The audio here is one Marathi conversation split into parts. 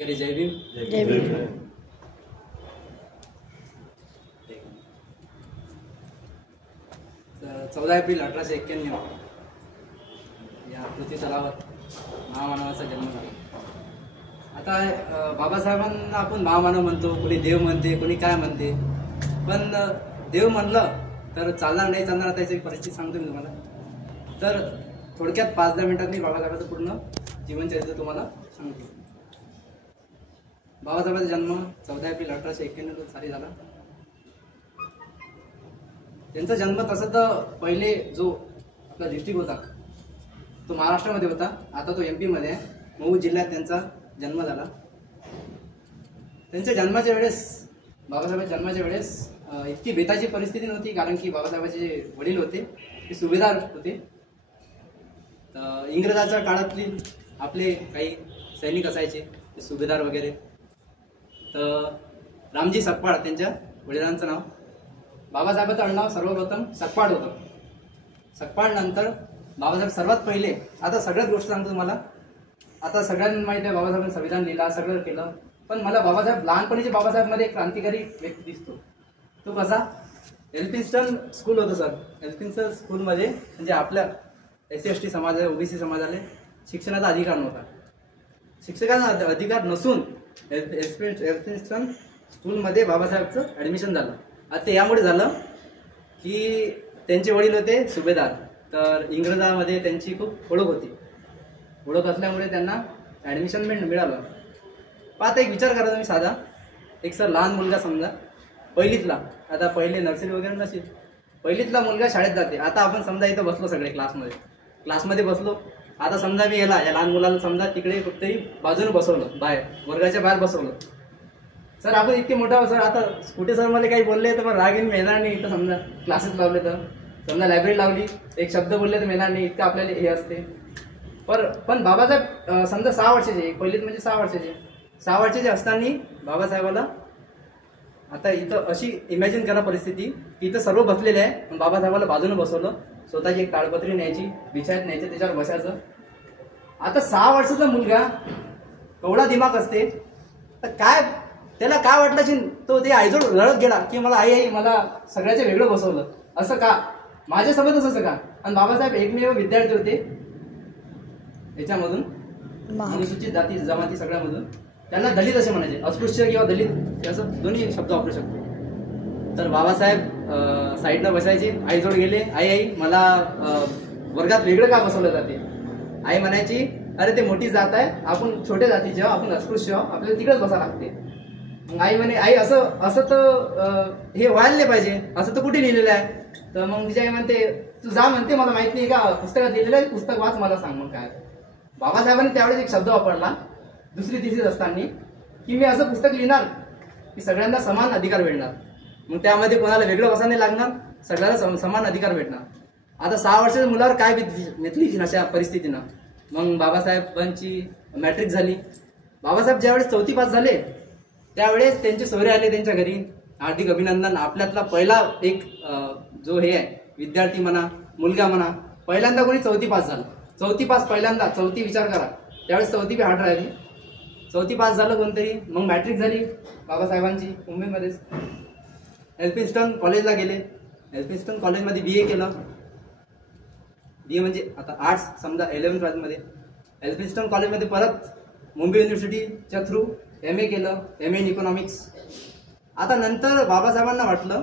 जय भीम. जय भीम. 14 एप्रिल 1891 या पृथ्वी तलावर महामानवाचा जन्म झाला. आता बाबासाहेबांना आपण महामानव म्हणतो, कोणी देव म्हणते, कोणी काय म्हणते. पण देव म्हणलं तर चालणार नाही चालणार. त्याची परिस्थिती सांगतो मी तुम्हाला. तर थोडक्यात 5-10 मिनिटात मी बाबासाहेबांचं पूर्ण जीवनचरित्र तुम्हाला सांगतो. बाबासाहेबांचा जन्म 14 एप्रिल 1891 साली झाला. त्यांचा जन्म तसं तर पहिले जो आपला डिस्ट्रिक्ट होता तो महाराष्ट्रामध्ये होता. आता तो MP मध्ये आहे. मऊ जिल्ह्यात त्यांचा जन्म झाला. त्यांच्या जन्माच्या वेळेस, बाबासाहेबांच्या जन्माच्या वेळेस इतकी बेताची परिस्थिती नव्हती. कारण की बाबासाहेबांचे जे वडील होते ते सुभेदार होते. तर इंग्रजाच्या काळातली आपले काही सैनिक असायचे ते सुभेदार वगैरे. तर रामजी सकपाळ त्यांच्या वडिलांचं नाव. बाबासाहेबांचं आडनाव सर्वप्रथम सकपाळ होतं. सकपाळ नंतर बाबासाहेब सर्वात पहिले, आता सगळ्याच गोष्ट सांगतो तुम्हाला. आता सगळ्यांना माहिती आहे बाबासाहेबांनी संविधान लिहिला, सगळं केलं. पण मला बाबासाहेब लहानपणीचे बाबासाहेबमध्ये एक क्रांतिकारी व्यक्ती दिसतो. तो कसा? एल्फिन्स्टन स्कूल होतं सर. एल्फिन्स्टन स्कूलमध्ये म्हणजे आपल्या SC/ST समाज, OBC समाजाला शिक्षणाचा अधिकार नव्हता. शिक्षकांचा अधिकार नसून एल्फिन्स्टन स्कूलमध्ये बाबासाहेबचं ॲडमिशन झालं. आता ते यामुळे झालं की त्यांचे वडील होते सुभेदार. तर इंग्रजामध्ये त्यांची खूप ओळख होती. ओळख असल्यामुळे त्यांना ॲडमिशन मिळालं. पाहता एक विचार करा तुम्ही साधा. एक सर लहान मुलगा समजा पहिलीतला, आता पहिले नर्सरी वगैरे नसेल, पहिलीतला मुलगा शाळेत जाते. आता आपण समजा इथं बसलो सगळे क्लासमध्ये बसलो. आता समजा मी या लहान मुलाला समजा तिकडे कुठेतरी बाजूने बसवलं, बाहेर वर्गाच्या बाहेर बसवलं. सर आपण इतके मोठा सर, आता कुठे सर मला काही बोलले तर मग राग येऊन मिळणार नाही. इथं समजा क्लासेस लावले तर, समजा लायब्ररी लावली, एक शब्द बोलले तर मिळणार नाही. इतकं आपल्याला हे असते. पण बाबासाहेब समजा 6 वर्षाचे, पहिलीत म्हणजे 6 वर्षाचे, 6 वर्षाचे असताना बाबासाहेबाला, आता इथं अशी इमॅजिन करा परिस्थिती की इथं सर्व बसलेले आहे. बाबासाहेबाला बाजूने बसवलं, स्वतःची एक ताडपत्री न्यायची, बिछायत न्यायचे, त्याच्यावर बसायचं. आता 6 वर्षाचा मुलगा एवढा दिमाग असते तर काय त्याला काय वाटलं, तो ते आईजोड रडत गेला की मला आई मला सगळ्याच्या वेगळं बसवलं, असं का, माझ्यासोबतच असं का. आणि बाबासाहेब एकमेव विद्यार्थी होते याच्यामधून, अनुसूचित जाती जमाती सगळ्यामधून. त्यांना दलित असे म्हणायचे, अस्पृश्य किंवा दलित असं दोन्ही शब्द वापरू शकतो. तर बाबासाहेब साईडनं बसायचे, आईजोड गेले. आई मला वर्गात वेगळं का बसवलं जाते. आई म्हणायची अरे ते मोठी जात आहे, आपण छोट्या जातीचे आहोत, आपण अस्पृश्य आहोत, आपल्याला तिकडेच बसा लागते. मग आई म्हणे आई असं तर हे व्हायला नाही पाहिजे, असं तर कुठे लिहिलेलं आहे. तर मग तिची आई म्हणते तू जा म्हणते, मला माहित नाही का पुस्तकात लिहिलेलं आहे, पुस्तक वाच, मला सांग मग काय. बाबासाहेबांनी त्यावेळेस एक शब्द वापरला 2री-3री असताना की मी असं पुस्तक लिहिणार की सगळ्यांना समान अधिकार भेटणार. मग त्यामध्ये कोणाला वेगळं बसा नाही लागणार, सगळ्याला समान अधिकार भेटणार. आता 6 वर्षाच्या मुलावर काय घेतली अशा परिस्थितीनं. मग बाबासाहेबांची मॅट्रिक झाली. बाबासाहेब ज्यावेळेस 4थी पास झाले त्यावेळेस त्यांचे सोयरे आले त्यांच्या घरी. हार्दिक अभिनंदन. आपल्यातला पहिला एक जो हे आहे विद्यार्थी म्हणा, मुलगा म्हणा, पहिल्यांदा कोणी 4थी पास झालं. 4थी पास पहिल्यांदा, 4थी विचार करा, त्यावेळेस 4थी हार्ड राहिली. 4थी पास झालं कोणतरी. मग मॅट्रिक झाली बाबासाहेबांची मुंबईमध्येच. एल्फिन्स्टन कॉलेजला गेले. एल्फिन्स्टन कॉलेजमध्ये BA केलं. BA म्हणजे आता आर्ट्स समजा 11th क्लासमध्ये. एल्फिन्स्टन कॉलेजमध्ये परत मुंबई युनिव्हर्सिटीच्या थ्रू MA केलं, MA इन इकॉनॉमिक्स. आता नंतर बाबासाहेबांना वाटलं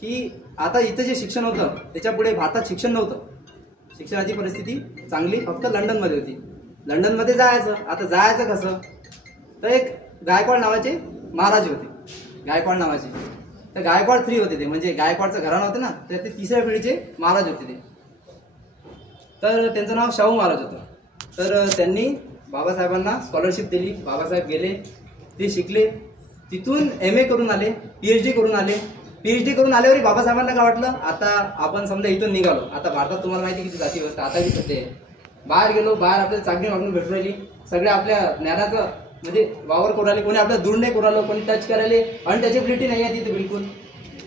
की आता इथं जे शिक्षण होतं त्याच्या पुढे भारतात शिक्षण नव्हतं. शिक्षणाची परिस्थिती चांगली फक्त लंडनमध्ये होती. लंडनमध्ये जायचं. आता जायचं कसं, तर एक गायकवाड नावाचे महाराज होते, गायकवाड नावाचे. तर गायकवाड 3 होते ते, म्हणजे गायकवाडचं घराणं होतं ना, तर ते 3ऱ्या पिढीचे महाराज होते ते. तर त्यांचं नाव शाहू महाराज होतं. तर त्यांनी बाबासाहेबांना स्कॉलरशिप दिली. बाबासाहेब गेले, ते शिकले, तिथून MA करून आले, PhD करून आले. PhD करून आल्यावर बाबासाहेबांना काय वाटलं, आता आपण समजा इथून निघालो, आता भारतात तुम्हाला माहिती किती जाती व्यवस्था आता बी सध्या आहे. बाहेर गेलो, बाहेर आपल्याला चांगली मागणी भेटून राहिली. सगळे आपल्या ज्ञानाचं म्हणजे वावर करू राहिले, कोणी आपल्याला दूर नाही करू राहिलं, कोणी टच करायले, अनटचेबिलिटी नाही आहे तिथे बिलकुल.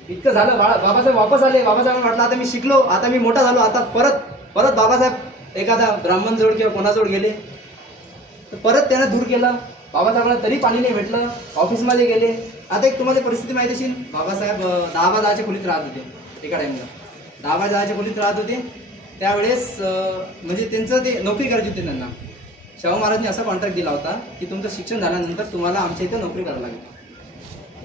इतकं झालं. बाबासाहेब वापस आले. बाबासाहेबांना वाटलं आता मी शिकलो, आता मी मोठा झालो, आता परत बाबासाहेब एखादा ब्राह्मण जोड किंवा कोणाजवळ गेले तर परत त्यानं दूर केलं. बाबासाहेबांना तरी पाणी नाही भेटलं, ऑफिसमध्ये गेले. आता एक तुम्हाला परिस्थिती माहिती असेल, बाबासाहेब 10-10 खोलीत राहत होते एका टाइमला. 10-10 खोलीत राहत होते. त्यावेळेस म्हणजे त्यांचं ते नोकरी करायची होती त्यांना. शाहू महाराजांनी असा कॉन्ट्रॅक्ट दिला होता की तुमचं शिक्षण झाल्यानंतर तुम्हाला आमच्या इथं नोकरी करायला लागेल.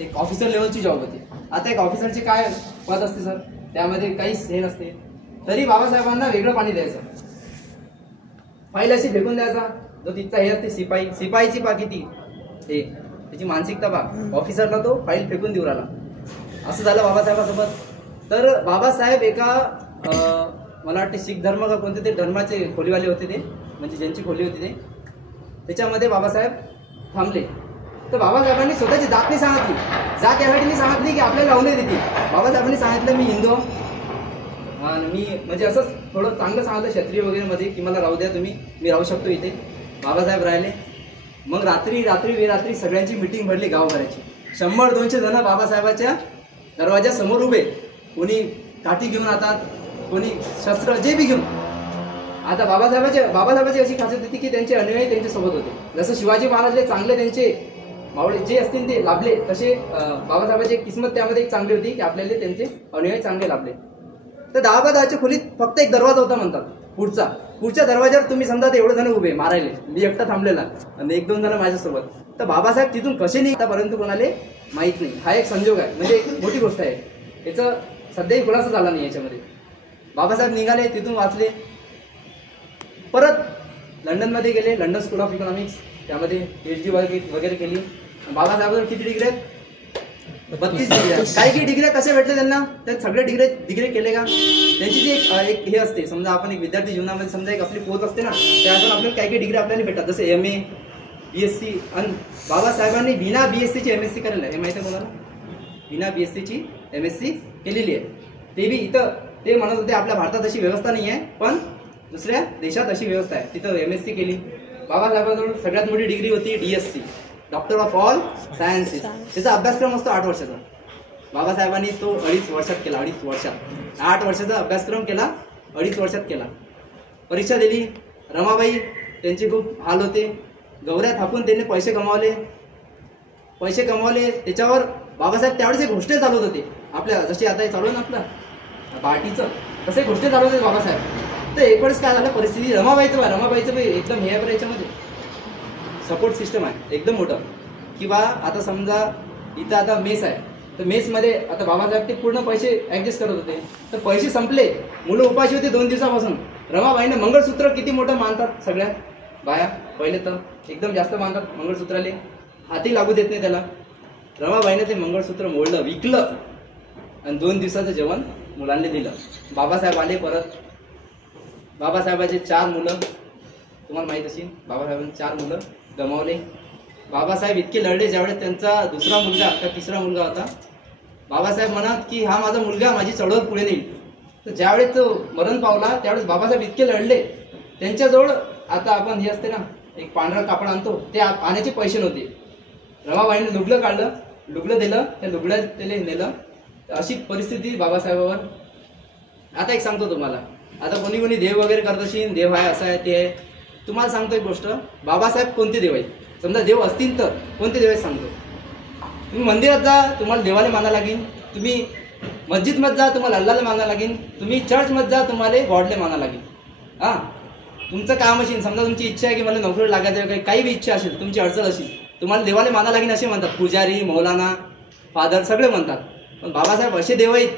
एक ऑफिसर लेवलची जॉब होती. आता एक ऑफिसरची काय पद असते सर, त्यामध्ये काहीच हे नसते. तरी बाबासाहेबांना वेगळं पाणी द्यायचं, फाईल अशी फेकून द्यायचा. जो तिचा हे असते शिपाईची पा किती हे त्याची मानसिकता पा, ऑफिसरला तो फाईल फेकून देऊ राहिला. असं झालं बाबासाहेबांसोबत. तर बाबासाहेब एका मला वाटते शीख धर्म का कोणते ते धर्माचे खोलीवाले होते ते, म्हणजे ज्यांची खोली होती ते, त्याच्यामध्ये बाबासाहेब थांबले. तर बाबासाहेबांनी स्वतःची जात नाही सांगितली, जात यासाठी नाही सांगितली की आपल्याला लावून देते. बाबासाहेबांनी सांगितलं मी हिंदू आणि मी म्हणजे असंच थोडं चांगलं सांगितलं क्षत्रिय वगैरे मध्ये की मला राहू द्या तुम्ही, मी राहू शकतो इथे. बाबासाहेब राहिले. मग रात्री सगळ्यांची मिटिंग भरली गावभराची. 100-200 जण बाबासाहेबाच्या दरवाजासमोर उभे, कोणी काठी घेऊन हातात, कोणी शस्त्र जे बी घेऊन. आता बाबासाहेबाची अशी खासियत होती की त्यांचे अनुयायी त्यांच्यासोबत होते. जसं शिवाजी महाराजले चांगले त्यांचे मावळे जे असतील ते लाभले, तसे बाबासाहेबाची किस्मत त्यामध्ये एक चांगली होती की आपल्याला त्यांचे अनुयायी चांगले लाभले. तर 10-10च्या खोलीत फक्त एक दरवाजा होता म्हणतात पुढच्या दरवाजावर तुम्ही समजा एवढे जण उभे मारायले, मी एकटा थांबलेला आणि 1-2 जण माझ्यासोबत. तर बाबासाहेब तिथून कसे निघता परंतु कोणाला माहित नाही. हा एक संजोग आहे, म्हणजे एक मोठी गोष्ट आहे. याचं सध्याही खुलासा झाला नाही याच्यामध्ये. बाबासाहेब निघाले, तिथून वाचले, परत लंडनमध्ये गेले, लंडन स्कूल ऑफ इकॉनॉमिक्स, त्यामध्ये PhD वगैरे केली. बाबासाहेबांवर किती डिग्री आहेत? 32 डिग्री. काही डिग्री कसे भेटले त्यांना? त्या सगळे डिग्री केले का? त्यांची जी एक हे असते, समजा आपण एक विद्यार्थी जीवनामध्ये समजा एक आपली पोच असते ना, त्यातून आपल्याला काही डिग्री आपल्याला भेटतात, जसे MA, BSc. आणि बाबासाहेबांनी बिना BScची MSc करेल आहे. हे माहिती आहे कोणाला? बिना BScची MSc केलेली आहे. ते बी इथं ते म्हणत होते आपल्या भारतात अशी व्यवस्था नाही आहे, पण दुसऱ्या देशात अशी व्यवस्था आहे, तिथं MSc केली. बाबासाहेबांजवळ सगळ्यात मोठी डिग्री होती DSc, doctor of all sciences. त्याचा अभ्यासक्रम असतो 8 वर्षाचा. बाबासाहेबांनी तो 2.5 वर्षात केला. 2.5 वर्षात 8 वर्षाचा अभ्यासक्रम केला, 2.5 वर्षात केला. परीक्षा दिली. रमाबाई त्यांचे खूप हाल होते, गवऱ्या थापून त्यांनी पैसे कमावले. त्याच्यावर बाबासाहेब त्यावेळेस एक घोषणे चालवत होते आपल्या, जशी आता चालू आहे ना आपलं पार्टीचं, तसे घोषणे चालवत होते बाबासाहेब. तर एकवेळेस काय झालं परिस्थिती, रमाबाईचं एकदम हे आहे, याच्यामध्ये सपोर्ट सिस्टम आहे एकदम मोठं. किंवा आता समजा इथं आता मेस आहे, तर मेसमध्ये आता बाबासाहेब ते पूर्ण पैसे ॲडजस्ट करत होते, तर पैसे संपले, मुलं उपाशी होते 2 दिवसापासून. रमाबाईने मंगळसूत्र किती मोठं मानतात सगळ्या बाया, पहिले तर एकदम जास्त मानतात मंगळसूत्राले, हाती लागू देत नाही त्याला. रमाबाईने ते मंगळसूत्र मोडलं, विकलं आणि 2 दिवसाचं जेवण मुलांनी दिलं. बाबासाहेब आले परत. बाबासाहेबाचे 4 मुलं, तुम्हाला माहीत असेल, बाबासाहेबांनी 4 मुलं गमावले. बाबासाहेब इतके लढले, ज्यावेळेस त्यांचा दुसरा मुलगा का तिसरा मुलगा होता, बाबासाहेब म्हणत की हा माझा मुलगा माझी चळवळ पुढे नेईल. तर ज्यावेळेस तो मरण पावला त्यावेळेस बाबासाहेब इतके लढले, त्यांच्याजवळ आता आपण हे असते ना एक पांढरा कापड आणतो, ते आणायचे पैसे नव्हते. रमाबाईने लुगडं काढलं, लुगडं दिलं, त्या लुगड्यात त्याला नेलं. अशी परिस्थिती बाबासाहेबावर. आता एक सांगतो तुम्हाला, आता कोणी देव वगैरे करत असेल, देव आहे असं आहे ते आहे. तुम्हाला सांगतो एक गोष्ट, बाबासाहेब कोणते देव आहेत, समजा देव असतील तर कोणते देव आहेत सांगतो. तुम्ही मंदिरात जा, तुम्हाला देवाला मानायला लागेल. तुम्ही मस्जिदमध्ये जा, तुम्हाला अल्लाला मानायला लागेल. तुम्ही चर्चमध्ये जा, तुम्हाला गॉडले मानायला लागेल. हां, तुमचं काम असेल, समजा तुमची इच्छा आहे की मला नोकरी लागायचं, काही बी इच्छा असेल, तुमची अडचण असेल, तुम्हाला देवाला मानायला लागेल असे म्हणतात. पुजारी, मौलाना, फादर सगळे म्हणतात. पण बाबासाहेब असे देव आहेत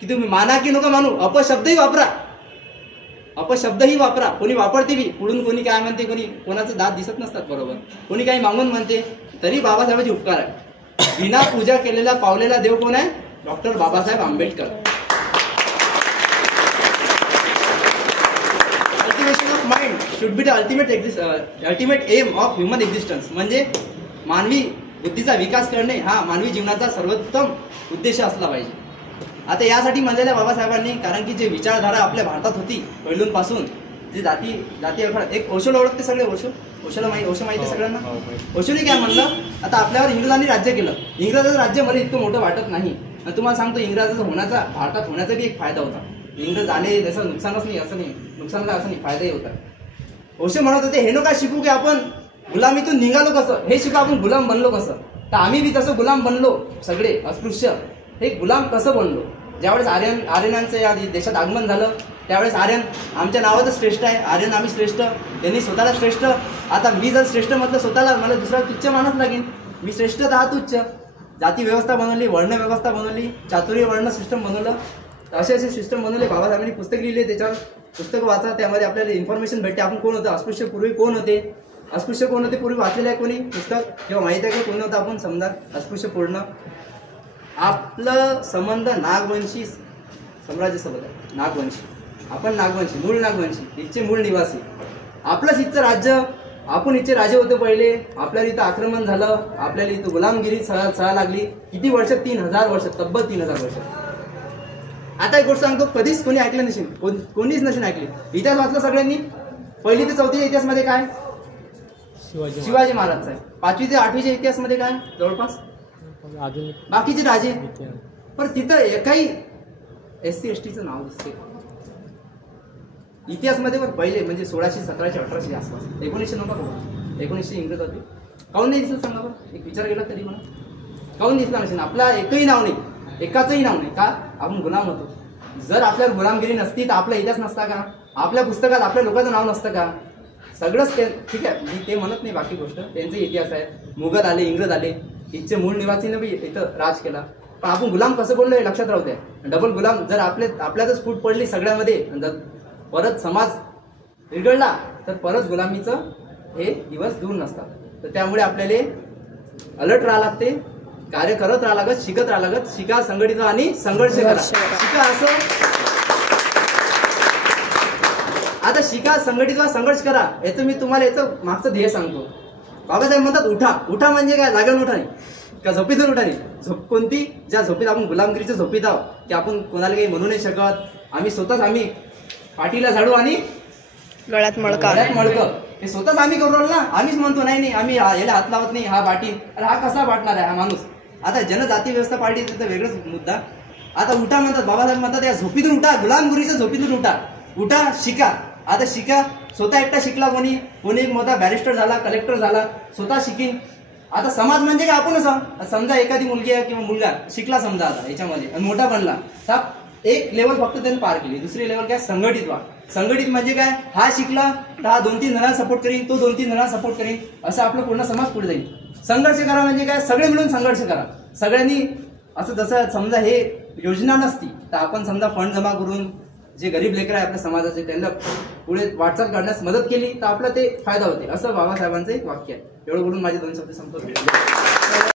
की तुम्ही माना की नका मानू, अपशब्दही वापरा. कोणी वापरते बी, पुढून कोणी काय म्हणते, कोणाचं दात दिसत नसतात बरोबर, कोणी काही मागून म्हणते, तरी बाबासाहेबांचे उपकार आहे. बिना पूजा केलेला पावलेला देव कोण आहे? Doctor Babasaheb Ambedkar. Cultivation of mind should be the ultimate aim of human existence. म्हणजे मानवी बुद्धीचा विकास करणे हा मानवी जीवनाचा सर्वोत्तम उद्देश असला पाहिजे. आता यासाठी म्हणलेल्या बाबासाहेबांनी, कारण की जे विचारधारा आपल्या भारतात होती पहिलूनपासून, जे जाती एक ओशोला ओळखते सगळे, ओशोला माहिती सगळ्यांना. ओशोने काय म्हणलं, आता आपल्यावर इंग्रजांनी राज्य केलं, इंग्रजाचं राज्य मला इतकं मोठं वाटत नाही. आणि तुम्हाला सांगतो इंग्रजाचं भारतात होण्याचा बी एक फायदा होता. इंग्रज आले त्याचं नुकसानच नाही, असं नाही, नुकसान असं नाही, फायदाही होता. ओशो म्हणत होते, हे नको शिकू की आपण गुलामीतून निघालो कसं हे शिका, आपण गुलाम बनलो कसं. तर आम्ही बी तसं गुलाम बनलो, सगळे अस्पृश्य हे गुलाम कसं बनलो. ज्यावेळेस आर्यनांचं या देशात आगमन झालं त्यावेळेस आर्यन आमच्या नावातच श्रेष्ठ आहे, आर्यन आम्ही श्रेष्ठ, त्यांनी स्वतःला श्रेष्ठ. आता मी जर श्रेष्ठ म्हटलं स्वतःला, मला दुसरा तुच्छ मानच लागेल. मी श्रेष्ठ तर हा तुच्छ. जाती व्यवस्था बनवली, वर्ण व्यवस्था बनवली, चातुर्य वर्ण सिस्टम बनवलं, असे सिस्टम बनवले. बाबासाहेबांनी पुस्तक लिहिले, त्याच्यावर पुस्तक वाचा, त्यामध्ये आपल्याला इन्फॉर्मेशन भेटते आपण कोण होतं, अस्पृश्य पूर्वी कोण होते, अस्पृश्य कोण होते पूर्वी वाचलेलं आहे कोणी पुस्तक किंवा माहिती आहे का कोण होतं आपण समजा अस्पृश्य पूर्ण. आपलं संबंध नागवंशी साम्राज्यासोबत आहे. नागवंशी, आपण नागवंशी, मूळ नागवंशी, इथचे मूळ निवासी. आपलंच इथचं राज्य, आपण इथचे राजे होते पहिले, आपल्याला इथं आक्रमण झालं, आपल्याला इथं गुलामगिरी सळा लागली. किती वर्ष? 3000 वर्ष, तब्बल 3000 वर्ष. आता एक गोष्ट सांगतो, कधीच कोणी ऐकलं नसेल, कोणीच नसेल ऐकली. इतिहास वाचला सगळ्यांनी. 1ली ते 4थीच्या इतिहासमध्ये काय? शिवाजी महाराजचा आहे. 5वी ते 8वीच्या इतिहासमध्ये काय जवळपास बाकीचे राजे. पण तिथं एकाही SC STचं नाव दिसते इतिहासमध्ये. पण पहिले म्हणजे 1617 1800 आसपास. 1900 नव्हता, 1900 इंग्रज होते. काऊन नाही दिसलं सांगा बरं, एक विचार केला कधी मला, काऊन दिसला नसेल? आपला एकही नाव नाही, एकाचंही नाव नाही. का? आपण गुलाम होतो. जर आपल्याला गुलामगिरी नसती तर आपला इतिहास नसता का? आपल्या पुस्तकात आपल्या लोकांचं नाव नसतं का? सगळंच ते ठीक आहे, मी ते म्हणत नाही, बाकी गोष्ट त्यांचा इतिहास आहे. मुघल आले, इंग्रज आले, इथचे मूळ निवासीनं बी इथं राज केला. पण आपण गुलाम कसं बोललो हे लक्षात राहू द्या. डबल गुलाम जर आपल्यातच फूट पडली सगळ्यामध्ये, जर परत समाज बिघडला तर परत गुलामीचं हे दिवस दूर नसतात. तर त्यामुळे आपल्याला अलर्ट राहावं लागते, कार्य करत राहावं लागत, शिकत राहावं लागत. शिका, संघटित व्हा आणि संघर्ष करा. शिका असं आता शिका, संघटित व्हा, संघर्ष करा. याचं मी तुम्हाला याचं मागचं ध्येय सांगतो. बाबासाहेब म्हणतात उठा. उठा म्हणजे काय? जागेवर उठा नाही का झोपीतून उठा नाही. झोप कोणती? ज्या झोपीत आपण गुलामगिरीच्या झोपीत आहोत, की आपण कोणाला काही म्हणू नाही शकत. आम्ही स्वतःच, आम्ही पाठीला झाडू आणि गळ्यात मळकं हे स्वतःच आम्ही करू राहिलो ना. आम्हीच म्हणतो नाही नाही आम्ही याला हात लावत नाही, हा बाटी. अरे हा कसा बाटणार आहे हा माणूस? आता जनजाती व्यवस्था पार्टी तिथं वेगळंच मुद्दा. आता उठा म्हणतात, बाबासाहेब म्हणतात या झोपीतून उठा, गुलामगिरीच्या झोपीतून उठा. उठा, शिका. आता शिका. स्वतः एकटा शिकला, कोणी एक मोठा बॅरिस्टर झाला, कलेक्टर झाला, स्वतः शिकीन. आता समाज म्हणजे काय? आपणच. समजा एखादी मुलगी आहे किंवा मुलगा शिकला समजा आता याच्यामध्ये आणि मोठा बनला, तर एक लेवल फक्त त्यांनी पार केली. दुसरी लेवल काय? संघटित व्हा. संघटित म्हणजे काय? हा शिकला तर हा 2-3 जणांना सपोर्ट करीन, तो 2-3 जणांना सपोर्ट करीन, असं आपलं पूर्ण समाज पुढे जाईल. संघर्ष करा म्हणजे काय? सगळे मिळून संघर्ष करा. सगळ्यांनी असं जसं समजा हे योजना नसती तर आपण समजा फंड जमा करून जे गरीब लेकर आहे आपल्या समाजाचे त्यांना पुढे वाटचाल करण्यास मदत केली तर आपला ते फायदा होते. असं बाबासाहेबांचं एक वाक्य आहे. एवढं बोलून माझे 2 शब्द संपवतो.